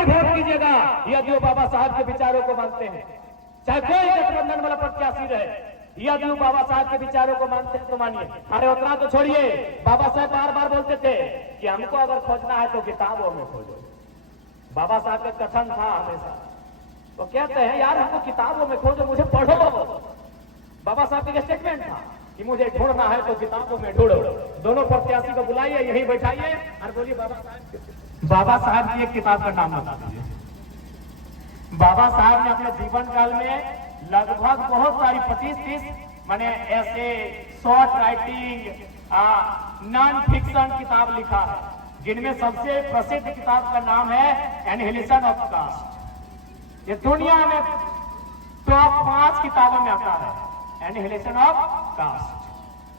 तभी वोट कीजिएगा यदि वो बाबा साहब के विचारों को मानते हैं, चाहे कोई गठबंधन वाला प्रत्याशी रहे। यदि वो बाबा साहब के विचारों को मानते हैं तो मानिए। अरे उतना तो छोड़िए, बाबा साहब बार बार बोलते थे कि हमको अगर खोजना है तो किताबों में खोजो। बाबा साहब का कथन था हमेशा, तो कहते हैं यार हमको किताबों में खोजो, मुझे पढ़ो। बाबा साहब का स्टेटमेंट था कि मुझे ढूंढना है तो किताबों में ढूंढो। दोनों प्रत्याशी को बुलाइए, यही बैठाइए और बोलिए बाबा साहब की एक किताब का नाम बता दीजिए। बाबा साहब ने अपने जीवन काल में लगभग बहुत सारी 25-30 माने ऐसे शॉर्ट राइटिंग, नॉन फिक्शन किताब लिखा है, जिनमें सबसे प्रसिद्ध किताब का नाम है एनिहिलेशन ऑफ कास्ट। ये दुनिया में टॉप 5 किताबों में आता है, एनिहिलेशन ऑफ कास्ट,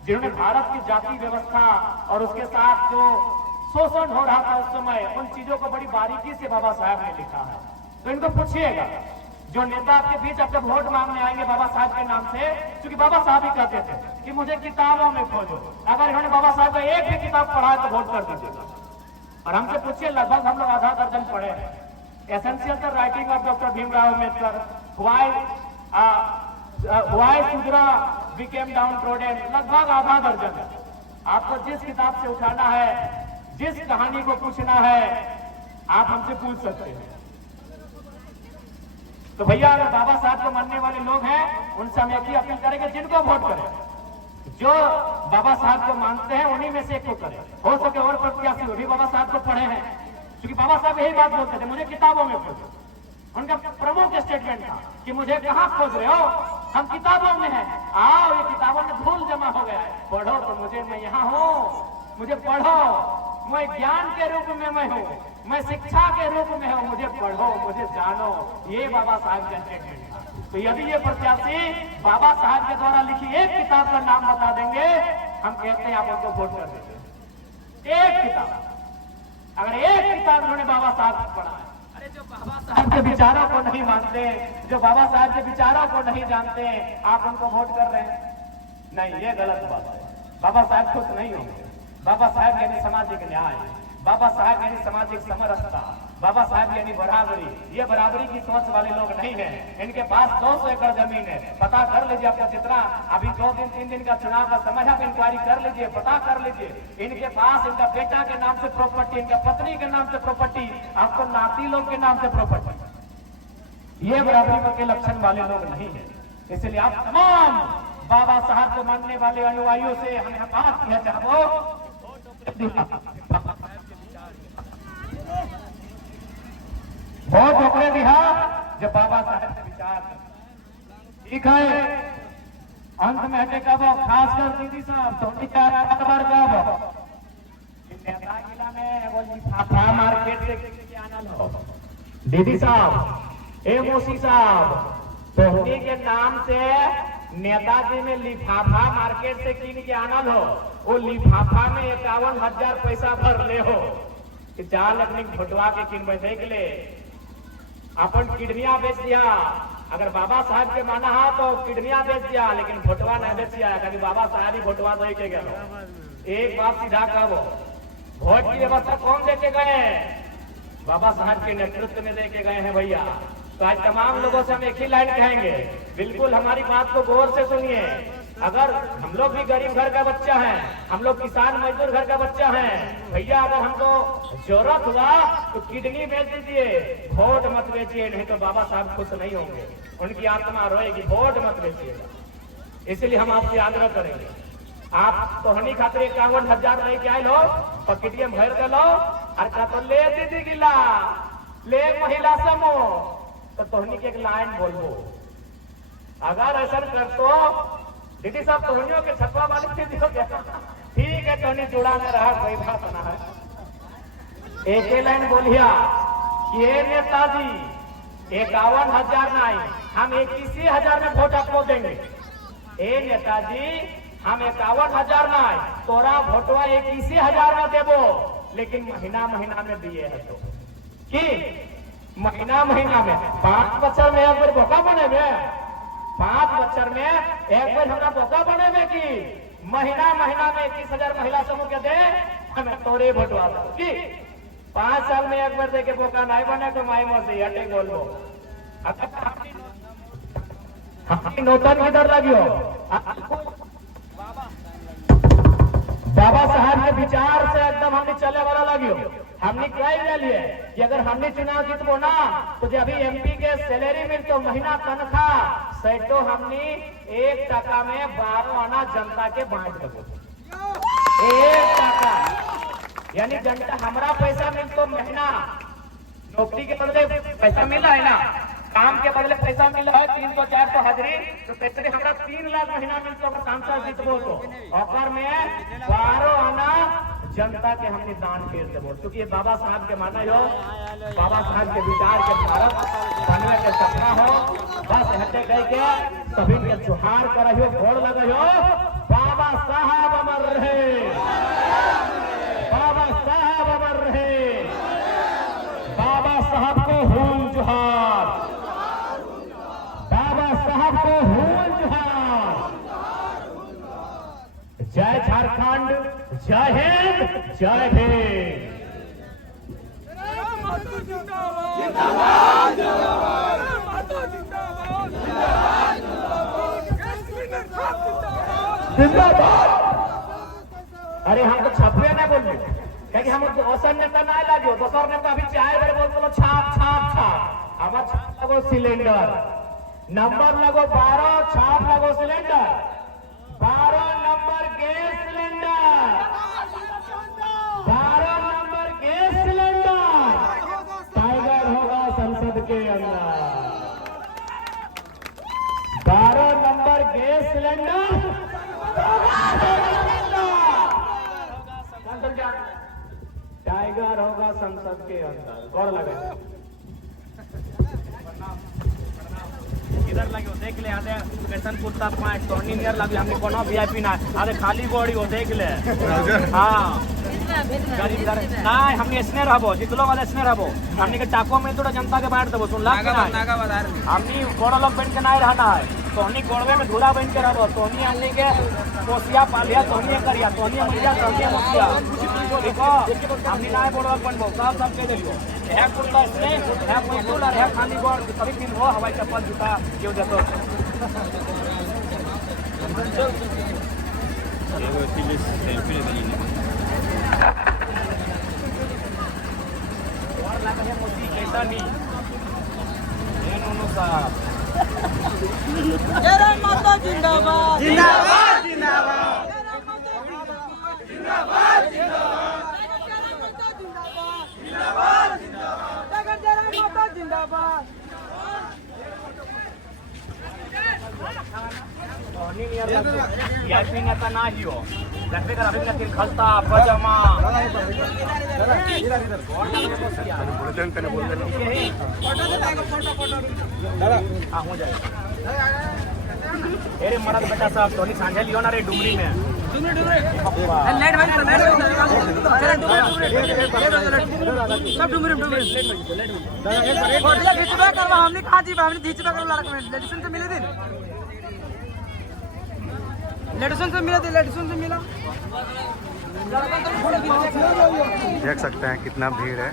जिन्होंने भारत की जाति व्यवस्था और उसके साथ जो शोषण हो रहा था उस समय, उन चीजों को बड़ी बारीकी से बाबा साहब ने लिखा है। तो इनको पूछिएगा, जो नेता आपके बीच आपके वोट मांगने आएंगे बाबा साहब के नाम से, क्योंकि बाबा साहब ही कहते थे कि मुझे किताबों में खोजो, अगर इन्होंने बाबा साहब का एक भी किताब पढ़ा है तो वोट कर दीजिएगा। और हमसे पूछिए, लगभग हम लोग आधा दर्जन पढ़े हैं। Essential the writing of doctor Bhimrao Ambedkar, why Shudra became down trodden, लगभग आधा दर्जन है। आपको जिस किताब से उठाना है, जिस कहानी को पूछना है, आप हमसे पूछ सकते हैं। तो भैया अगर बाबा साहब को मानने वाले लोग हैं, उनसे हम एक ही अपील करेंगे, जिनको वोट करें, जो बाबा साहब को मानते हैं उन्हीं में से एक को करें। हो सके और प्रत्याशी वो भी बाबा साहब को पढ़े हैं, क्योंकि बाबा साहब यही बात बोलते थे, मुझे किताबों में खोजो। उनका प्रमुख स्टेटमेंट था कि मुझे कहाँ खोज रहे हो, हम किताबों में हैं, आओ ये किताबों में धूल जमा हो गया है, पढ़ो तो मुझे, मैं यहाँ हूँ, मुझे पढ़ो, मैं ज्ञान के रूप में मैं हूँ, मैं शिक्षा के रूप में हूँ, मुझे पढ़ो, मुझे जानो। ये बाबा साहब का स्टेटमेंट था। तो यदि ये प्रत्याशी बाबा साहब के द्वारा लिखी एक किताब का नाम बता देंगे, हम कहते हैं आप उनको वोट कर देंगे। एक किताब, अगर एक किताब उन्होंने बाबा साहब को पढ़ा है। अरे जो बाबा साहब के विचारों को नहीं मानते, जो बाबा साहब के विचारों को नहीं जानते, आप उनको वोट कर रहे हैं, नहीं, ये गलत बात है। बाबा साहब खुश नहीं होंगे। बाबा साहब यानी सामाजिक न्याय, बाबा साहब यानी सामाजिक समरसता, बाबा साहब यानी बराबरी। ये बराबरी की सोच वाले लोग नहीं हैं। इनके पास 200 एकड़ जमीन है, पता कर लीजिए आपका जितना, अभी 2-3 दिन का चुनाव का समय है, आप इंक्वायरी कर लीजिए, पता कर लीजिए। इनके पास इनका बेटा के नाम से प्रॉपर्टी, इनका पत्नी के नाम से प्रॉपर्टी, आपको नाती लोग के नाम से प्रॉपर्टी। ये बराबरी के लक्षण वाले लोग नहीं है। इसलिए आप तमाम बाबा साहब को मानने वाले अनुयायियों से हमें बात किया चाहो, वोट ओकरे दिहा जो बाबा साहब के विचार। ठीक है, अंत में हटे कब, खासकर दीदी साहब तो बार कब नेता किला में वो लिफाफा मार्केट से आना हो, दीदी साहब, ए मोसी साहब, तोहनी के नाम से नेताजी में लिफाफा मार्केट से कीन के आना हो, वो लिफाफा में 51,000 पैसा भर ले हो कि 4 लाख भोटवा के किन बैठे के ले अपन किडनिया बेच दिया। अगर बाबा साहब के माना है तो किडनिया बेच दिया, लेकिन भोटवा नहीं बेच दिया। कभी बाबा साहब ही भोटवा दे के गए। एक बात सीधा कहो, वोट की व्यवस्था कौन देके गए? बाबा साहब के नेतृत्व में देके गए हैं भैया। तो आज तमाम लोगों से हम एक ही लाइन कहेंगे, बिल्कुल हमारी बात को गौर से सुनिए। अगर हम लोग भी गरीब घर का बच्चा है, हम लोग किसान मजदूर घर का बच्चा है, भैया अगर हमको जरूरत हुआ तो किडनी बेच दीजिए, वोट मत बेचिए, नहीं तो बाबा साहब खुश नहीं होंगे, उनकी आत्मा रोएगी। वोट मत बेचिएगा। इसलिए हम आपसे आग्रह करेंगे, आप तोहनी खातिर 51,000 लेके आए लो, पकेटिए में भर के लो, और तो ले दीदी गिला, ले महिला समूह, तो तोहनी के एक लाइन बोलबो। अगर ऐसा कर तो दीदी साहब तोहनियों के छतवा वाले ठीक है, तोहनी जुड़ा में रहा, कोई बात ना है। एक लाइन बोलिया, ये नेताजी 51,000 नहीं, हम 21,000 में वोट आपको देंगे। ए नेताजी हम 51,000 नहीं, तोरा वोटवा 21,000 में देवो, लेकिन महीना महीना में दिए है तो कि महीना महीना में 5 बच्चर में एक बार बोका बने में, 5 बच्चर में एक बार हमारा बोका बने में कि महीना महीना में 21,000 महिला समूह के दे, हमें तोरे वोटवा दो कि 5 साल में एक बार देखे बोका नहीं बने तो माई मोसे हटे बोलबो हम नौतन किधर लगियो बाबा साहब के विचार से एकदम हमने चले वाला लगियो। हमने क्या ही लिए कि अगर हमने चुनाव जीतबो ना तो जब अभी एमपी के सैलरी मिलतो महीना तनख्वाह सैटो हमने 1 टका में 12 आना जनता के बांट देबो। 1 टका यानी जनता हमारा पैसा मिलतो महीना नौकरी के बदले पैसा मिला है ना काम के बदले पैसा मिला है 300-400 हाजिरी तो पैसे हमारा 3 लाख महीना मिलता है सांसद जीतबो तो ऑफर में 12 आना जनता के हमने दान कर देबो क्योंकि ये बाबा साहब के माना हो बाबा साहब के विचार के भारत बनने के सपना हो बस हटे गए के सभी के जुहार करहियो घोड़ लगहियो बाबा साहब अमर रहे बाबा साहब अमर रहे बाबा साहब को हूल जुहार बाबा साहब को हूल जुहार। जय झारखंड जय हिंद जय हिंद। अरे हम तो छपे नहीं बोल रहे क्योंकि हम औसत नेता नहीं लागे दोसर नेता अभी चाय बड़े बोल छाप छाप छाप हमारा छाप लगो सिलेंडर नंबर लगो 12 छाप लगो cylinder 12 number gas cylinder 12 number gas cylinder tiger होगा संसद के अंदर 12 नंबर गैस सिलेंडर टाइगर होगा संसद के अंदर गौर लगे इधर लगे देख ले आधे कैसन कुत्ता पॉइंट टोनी नियर लगे हमने कोनो वीआईपी ना आधे खाली बॉडी हो देख ले हां गरीब दर नहीं हमने इसने रहबो जितलो वाले इसने रहबो हमने के टाको में थोड़ा जनता के बांट देबो सुन लाग नागा बाजार हमने बड़ा लोग बन के नहीं रहना है तोहनी गोड़वे में धूला बन के रहबो तोहनी हमने के कोसिया पालिया तोहनी करिया तोहनी मरिया तोहनी मोसिया देखो हमने ना बड़ा बनबो सब के देलियो है कुत्ता इसने है कोई डॉलर है खाली गोड़ कभी दिन हो हवाई चप्पल जूता क्यों देतो ये फिलिस सेल्फी ले ली और लगा है मोती ऐसा नहीं ये नोनो साहब जय माता जिंदाबाद जिंदाबाद जिंदाबाद जिंदाबाद जिंदाबाद जय माता जिंदाबाद टोनी नियर वीआईपी नेता ना ही हो लगते कर अभी ना खलता पजामा हां हो जाए अरे मरद बेटा साहब टोनी सांझे लियो ना रे डुमरी में लेट भाई सब डुमरी होटल खिंचबे करवा हमने कहां जी हमने खिंचबे करवा लड़का में लेडिसन से मिले दिन लेडिसन से मिला देख सकते हैं कितना भीड़ है।